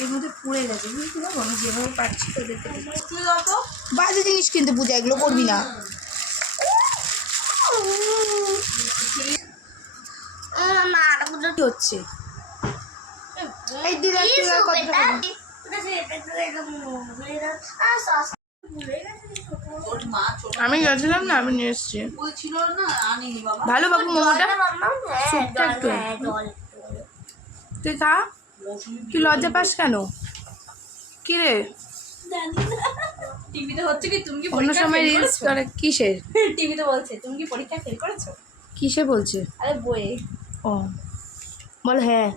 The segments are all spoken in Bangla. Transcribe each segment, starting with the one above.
এর মধ্যে পুড়ে গেছে বুঝতে পারবো আমি যেভাবে পাচ্ছি তোদের থেকে বাজে জিনিস কিন্তু পূজা এগুলো করবি না কি হচ্ছে এই দিদা আমি গেছিলাম না আমি নিয়ে এসছি ভালো বাবু মোমোটা স্যুপটা একটু তুই খা তুই লজ্জা পাস কেন কি রে টিভিতে হচ্ছে কি তুমি কি অন্য সময় রিলস করে কিসের টিভিতে বলছে তুমি কি পরীক্ষা ফেল করেছো? কিসে বলছে আরে বইয়ে। ও বল হ্যাঁ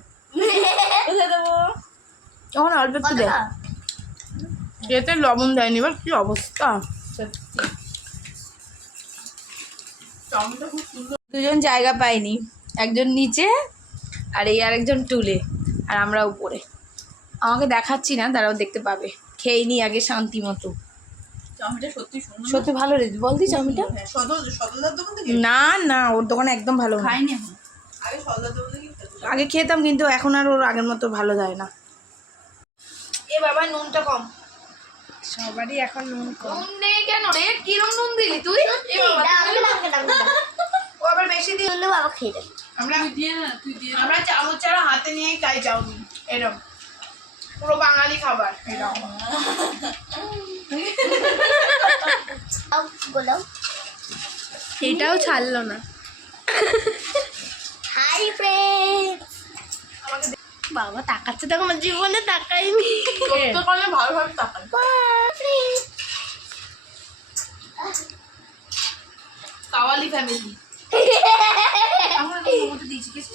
বুঝে দেবো তখন অল্প একটু দে এতে লবণ দেয়নি এবার কি অবস্থা দুজন জায়গা পাইনি একজন নিচে আর এই আরেকজন টুলে আর আমরা উপরে আমাকে দেখাচ্ছি না তারাও দেখতে পাবে খেয়ে নি আগে শান্তি মতো চাউমিনটা সত্যি সুন্দর সত্যি ভালো রে বলতি চাউমিনটা সদলদার দোকান থেকে না না ওর দোকানে একদম ভালো না খাইনি এখন আগে সদলদার দোকান থেকে আগে খেতাম কিন্তু এখন আর ওর আগের মতো ভালো দেয় না এ বাবা নুনটা কম সবারই এখন নুন কম নুন নেই কেন রে কিরম নুন দিলি তুই ও আবার বেশি দিয়ে বললে বাবা খেয়ে দেবে আমরা তুই দিয়ে আমরা চামচ ছাড়া হাতে নিয়েই খাই চাউমিন এরকম পুরো বাঙালি খাবার এরকম বলো এটাও ছাড়লো না হাই ফ্রেন্ড বাবা তাকাচ্ছে তো আমার জীবনে তাকাইনি তো করলে ভালোভাবে তাকাই কাওয়ালি ফ্যামিলি আমরা তো দিয়েছি কিছু